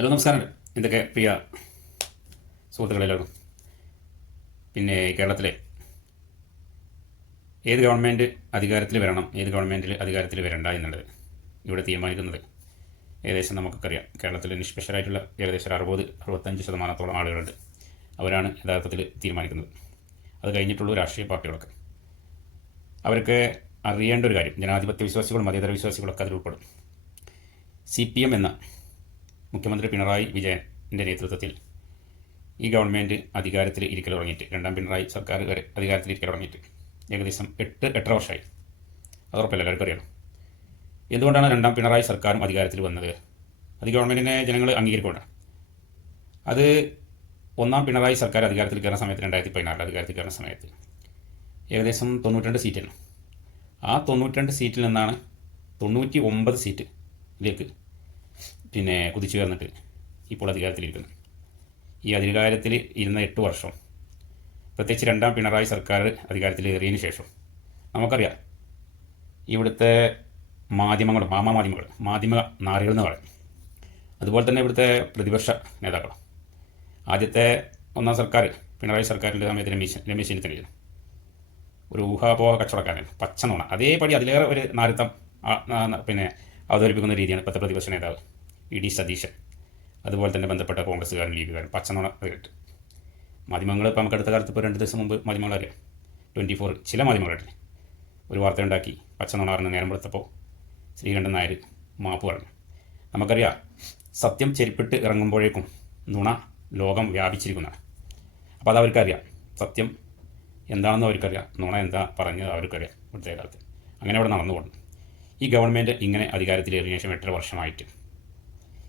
Hello നമസ്കാരം. എന്തൊക്കെ പ്രിയ സുഹൃത്തുക്കളെല്ലാവരും പിന്നെ കേരളത്തിലെ ഏത് ഗവൺമെന്റ് അധികാരത്തിൽ വരണം ഏത് ഗവൺമെന്റിൽ അധികാരത്തിൽ വരണ്ട എന്നുള്ളത് ഇവിടെ തീരുമാനിക്കുന്നത് ഏകദേശം നമുക്കറിയാം കേരളത്തിൽ നിഷ്പക്ഷരായിട്ടുള്ള ഏകദേശം അറുപത് അറുപത്തഞ്ച് ശതമാനത്തോളം ആളുകളുണ്ട്. അവരാണ് യഥാർത്ഥത്തിൽ തീരുമാനിക്കുന്നത്. അത് കഴിഞ്ഞിട്ടുള്ള രാഷ്ട്രീയ പാർട്ടികളൊക്കെ. അവരൊക്കെ അറിയേണ്ട ഒരു കാര്യം ജനാധിപത്യ വിശ്വാസികളും മതേതര വിശ്വാസികളൊക്കെ അതിൽ ഉൾപ്പെടും. സി പി എം എന്ന മുഖ്യമന്ത്രി പിണറായി വിജയന്റെ നേതൃത്വത്തിൽ ഈ ഗവൺമെന്റ് അധികാരത്തിൽ ഇരിക്കൽ തുടങ്ങിയിട്ട് രണ്ടാം പിണറായി സർക്കാർ അധികാരത്തിൽ ഇരിക്കൽ തുടങ്ങിയിട്ട് ഏകദേശം എട്ട് എട്ടര വർഷമായി. അതുറപ്പല്ല എല്ലാവർക്കും അറിയണം എന്തുകൊണ്ടാണ് രണ്ടാം പിണറായി സർക്കാരും അധികാരത്തിൽ വന്നത്? അത് ഗവൺമെന്റിനെ ജനങ്ങൾ അംഗീകരിക്കൊണ്ട് അത് ഒന്നാം പിണറായി സർക്കാർ അധികാരത്തിൽ കയറുന്ന സമയത്ത് രണ്ടായിരത്തി പതിനാറിൽ അധികാരത്തിൽ കയറുന്ന സമയത്ത് ഏകദേശം തൊണ്ണൂറ്റിരണ്ട് സീറ്റാണ് ആ തൊണ്ണൂറ്റിരണ്ട് സീറ്റിൽ നിന്നാണ് തൊണ്ണൂറ്റി ഒമ്പത് സീറ്റിലേക്ക് പിന്നെ കുതിച്ചു കയറിന്നിട്ട് ഇപ്പോൾ അധികാരത്തിലിരിക്കുന്നത് ഈ അധികാരത്തിൽ ഇരുന്ന എട്ട് വർഷം പ്രത്യേകിച്ച് രണ്ടാം പിണറായി സർക്കാർ അധികാരത്തിലേറിയതിന് ശേഷം നമുക്കറിയാം ഇവിടുത്തെ മാധ്യമങ്ങൾ മാമാ മാധ്യമങ്ങൾ മാധ്യമ നാറികൾ എന്ന് പറയും. അതുപോലെ തന്നെ ഇവിടുത്തെ പ്രതിപക്ഷ നേതാക്കൾ. ആദ്യത്തെ ഒന്നാം സർക്കാർ പിണറായി സർക്കാരിന്റെ സമയത്ത് രമേശ് രമേശ് ചെന്നിത്തലയിൽ. ഒരു ഊഹാപോഹ കച്ചവടക്കാരൻ പച്ച നോണ. അതേപടി അതിലേറെ ഒരു നാരിത്തം പിന്നെ അവതരിപ്പിക്കുന്ന രീതിയാണ് ഇപ്പോഴത്തെ പ്രതിപക്ഷ നേതാവ്. E D Satheesan. അതുപോലെ തന്നെ ബന്ധപ്പെട്ട കോൺഗ്രസ്സുകാരൻ ലീഗുകാരൻ പച്ചനോണ കേട്ട് മാധ്യമങ്ങൾ ഇപ്പോൾ നമുക്ക് അടുത്ത കാലത്ത് ഇപ്പോൾ രണ്ട് ദിവസം മുമ്പ് മാധ്യമങ്ങൾ അറിയാം. ട്വന്റി ഫോർ ചില മാധ്യമങ്ങളായിട്ട് ഒരു വാർത്ത ഉണ്ടാക്കി പച്ചനോണ പറഞ്ഞ് നേരം കൊടുത്തപ്പോൾ ശ്രീകണ്ഠൻ നായർ മാപ്പ് പറഞ്ഞു. നമുക്കറിയാം സത്യം ചെരിപ്പിട്ട് ഇറങ്ങുമ്പോഴേക്കും നുണ ലോകം വ്യാപിച്ചിരിക്കുന്നതാണ്. അപ്പോൾ അത് അവർക്കറിയാം. സത്യം എന്താണെന്ന് അവർക്കറിയാം. നുണ എന്താ പറഞ്ഞത് അവർക്കറിയാം ഇവിടുത്തെ കാലത്ത്. അങ്ങനെ അവിടെ നടന്നു പോകുന്നു ഈ ഗവൺമെന്റ് ഇങ്ങനെ അധികാരത്തിലേറിയ ശേഷം എട്ടര വർഷമായിട്ട്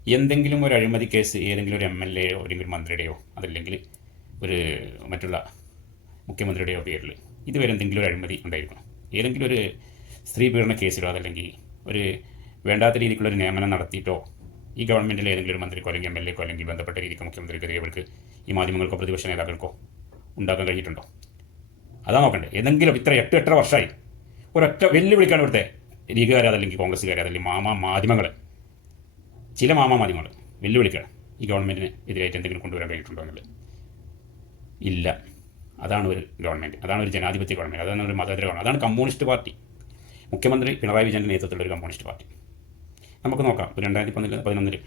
എന്തെങ്കിലും ഒരു അഴിമതി കേസ് ഏതെങ്കിലും ഒരു എം എൽ എയോ അല്ലെങ്കിൽ ഒരു മന്ത്രിയുടെയോ അതല്ലെങ്കിൽ ഒരു മറ്റുള്ള മുഖ്യമന്ത്രിയുടെയോ പേരിൽ ഇതുവരെ എന്തെങ്കിലും ഒരു അഴിമതി ഉണ്ടായിരിക്കണം. ഏതെങ്കിലും ഒരു സ്ത്രീ പീഡന കേസിലോ അതല്ലെങ്കിൽ ഒരു വേണ്ടാത്ത രീതിക്കുള്ള ഒരു നിയമനം നടത്തിയിട്ടോ ഈ ഗവൺമെന്റിലെ ഏതെങ്കിലും ഒരു മന്ത്രിക്കോ അല്ലെങ്കിൽ എം എൽ എക്കോ അല്ലെങ്കിൽ ബന്ധപ്പെട്ട രീതിക്ക് മുഖ്യമന്ത്രിക്കെതിരെ അവർക്ക് ഈ മാധ്യമങ്ങൾക്കോ പ്രതിപക്ഷ നേതാക്കൾക്കോ ഉണ്ടാക്കാൻ കഴിഞ്ഞിട്ടുണ്ടോ? അതാ നോക്കണ്ടേ. ഏതെങ്കിലും ഇത്ര എട്ട് എട്ടര വർഷമായി. ഒരൊറ്റ വെല്ലുവിളിക്കാണ് ഇവിടുത്തെ ലീഗുകാരെ അതല്ലെങ്കിൽ കോൺഗ്രസ്സുകാരെ അതല്ലെങ്കിൽ മാമാ മാധ്യമങ്ങൾ ചില മാമാ വെല്ലുവിളിക്കുക ഈ ഗവൺമെന്റിന് എതിരായിട്ട് എന്തെങ്കിലും കൊണ്ടുവരാൻ കഴിഞ്ഞിട്ടുണ്ടോ എന്നുള്ളത്. ഇല്ല. അതാണ് ഒരു ഗവൺമെന്റ് അതാണ് ഒരു ജനാധിപത്യ ഗവൺമെന്റ് അതാണ് ഒരു മതേതര ഗവൺമെന്റ് അതാണ് കമ്മ്യൂണിസ്റ്റ് പാർട്ടി. മുഖ്യമന്ത്രി പിണറായി വിജയന്റെ നേതൃത്വത്തിലുള്ള ഒരു കമ്മ്യൂണിസ്റ്റ് പാർട്ടി. നമുക്ക് നോക്കാം. ഒരു രണ്ടായിരത്തി പതിനൊന്നിൽ പതിനൊന്നിൽ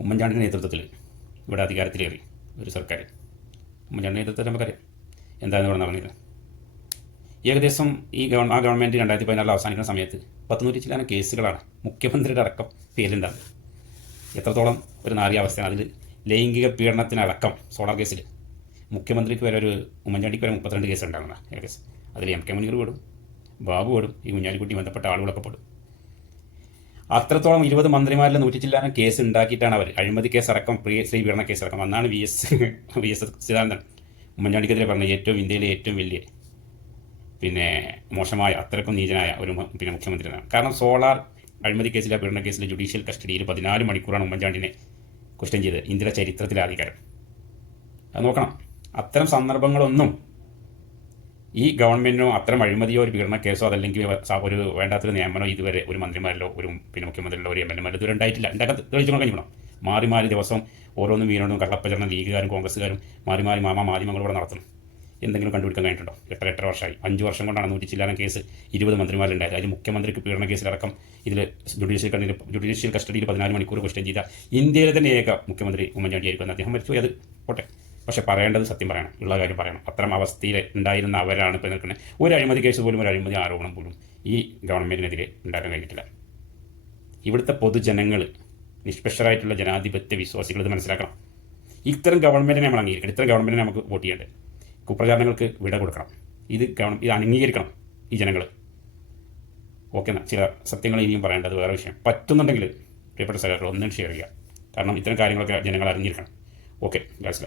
ഉമ്മൻചാണ്ടിന്റെ നേതൃത്വത്തിൽ ഇവിടെ അധികാരത്തിലേറി ഒരു സർക്കാർ ഉമ്മൻചാണ്ടിന്റെ നേതൃത്വത്തിൽ നമുക്കറിയാം. എന്താണെന്ന് ഇവിടെ നടന്നിരുന്നത് ഏകദേശം ഈ ഗവൺ ആ ഗവൺമെന്റ് രണ്ടായിരത്തി പതിനാറിൽ അവസാനിക്കുന്ന സമയത്ത് പത്തുനൂറ്റി ചില കേസുകളാണ് മുഖ്യമന്ത്രിയുടെ അടക്കം പേരിലുണ്ടാകുന്നത് എത്രത്തോളം ഒരു നാറിയ അവസ്ഥയാണ് അതിൽ ലൈംഗിക പീഡനത്തിനടക്കം സോളാർ കേസിൽ മുഖ്യമന്ത്രിക്ക് വരെ ഒരു ഉമ്മൻചാണ്ടിക്ക് വരെ മുപ്പത്തിരണ്ട് കേസ് ഉണ്ടാകുന്ന ഏകദേശം അതിൽ എം കെ മുനീർ പെടും ബാബു പെടും ഈ കുഞ്ഞാലിക്കുട്ടി ബന്ധപ്പെട്ട ആളുകളൊക്കെ പെടും അത്രത്തോളം ഇരുപത് മന്ത്രിമാരിൽ നൂറ്റി ചില്ലാനം കേസ് ഉണ്ടാക്കിയിട്ടാണ് അവർ അഴിമതി കേസ് അടക്കം പ്രിയ ശ്രീ പീഡന കേസ് അടക്കം അന്നാണ് V S V S Sachidanandan ഉമ്മൻചാണ്ടിക്കെതിരെ പറഞ്ഞ ഏറ്റവും ഇന്ത്യയിലെ ഏറ്റവും വലിയ പിന്നെ മോശമായ അത്രക്കും നീചനായ ഒരു പിന്നെ മുഖ്യമന്ത്രിയാണ്. കാരണം സോളാർ അഴിമതി കേസിലെ പീഡന കേസിലെ ജുഡീഷ്യൽ കസ്റ്റഡിയിൽ പതിനാല് മണിക്കൂറാണ് ഉമ്മൻചാണ്ടിനെ ക്വസ്റ്റ്യൻ ചെയ്തത്. ഇന്ത്യയുടെ ചരിത്രത്തിലെ അധികാരം അത് നോക്കണം. അത്തരം സന്ദർഭങ്ങളൊന്നും ഈ ഗവൺമെന്റിനോ അത്തരം അഴിമതിയോ ഒരു പീഡന കേസോ അതല്ലെങ്കിൽ ഒരു വേണ്ടാത്തൊരു നിയമനോ ഇതുവരെ ഒരു മന്ത്രിമാരിലോ ഒരു പിന്നെ മുഖ്യമന്ത്രിയിലോ ഒരു എം എൽ എമാരിലോ ഇതുവരെ ഉണ്ടായിട്ടില്ല. ഉണ്ടാക്കാൻ തെളിയിച്ചു കഴിഞ്ഞണം മാറി മാറി ദിവസം ഓരോന്നും വീണോണ്ടും കള്ളപ്പചരണം ലീഗുകാരും കോൺഗ്രസ്സുകാരും മാറി മാറി മാമാ മാധ്യമങ്ങളോടെ നടത്തുന്നു. എന്തെങ്കിലും കണ്ടുപിടിക്കാൻ കഴിഞ്ഞിട്ടുണ്ടോ? എത്ര എട്ടര വർഷമായി? അഞ്ച് വർഷം കൊണ്ടാണ് നൂറ്റി ചില്ലാനം കേസ് ഇരുപത് മന്ത്രിമാരുണ്ടായത് അതിൽ മുഖ്യമന്ത്രിക്ക് പീഡന കേസിലടക്കം ഇതിൽ ജുഡീഷ്യൽ കസ്റ്റഡിയിൽ ജുഡീഷ്യൽ കസ്റ്റഡിയിൽ പതിനാല് മണിക്കൂർ ക്വസ്റ്റ്യൻ ചെയ്ത ഇന്ത്യയിലെ തന്നെ ഏക മുഖ്യമന്ത്രി ഉമ്മൻചാണ്ടി ആയിരിക്കും അദ്ദേഹം മരിച്ചു അത് പോട്ടെ. പക്ഷെ പറയേണ്ടത് സത്യം പറയണം. ഉള്ള കാര്യം പറയണം. അത്തരം അവസ്ഥയിൽ ഉണ്ടായിരുന്ന അവരാണ് ഇപ്പോൾ നിൽക്കുന്നത് ഒരു അഴിമതി കേസ് പോലും ഒരു അഴിമതി ആരോപണം പോലും ഈ ഗവൺമെന്റിനെതിരെ ഉണ്ടാക്കാൻ കഴിഞ്ഞിട്ടില്ല. ഇവിടുത്തെ പൊതുജനങ്ങൾ നിഷ്പക്ഷരായിട്ടുള്ള ജനാധിപത്യ വിശ്വാസികൾ ഇത് മനസ്സിലാക്കണം. ഇത്തരം ഗവൺമെന്റിനെ നമ്മൾ അംഗീകരിക്കണം. ഇത്തരം ഗവൺമെന്റിനെ നമുക്ക് വോട്ട് ചെയ്യേണ്ടത്. കുപ്രചാരണങ്ങൾക്ക് വിട കൊടുക്കണം. ഇത് ഗവൺ ഇത് അംഗീകരിക്കണം ഈ ജനങ്ങൾ. ഓക്കെ എന്നാൽ ചില സത്യങ്ങൾ ഇനിയും പറയേണ്ടത് വേറെ വിഷയം. പറ്റുന്നുണ്ടെങ്കിൽ പ്രിയപ്പെട്ട സഹകരണം ഒന്നും ഷെയർ ചെയ്യുക. കാരണം ഇത്തരം കാര്യങ്ങളൊക്കെ ജനങ്ങൾ അറിഞ്ഞിരിക്കണം. ഓക്കെ ഗാസ്ല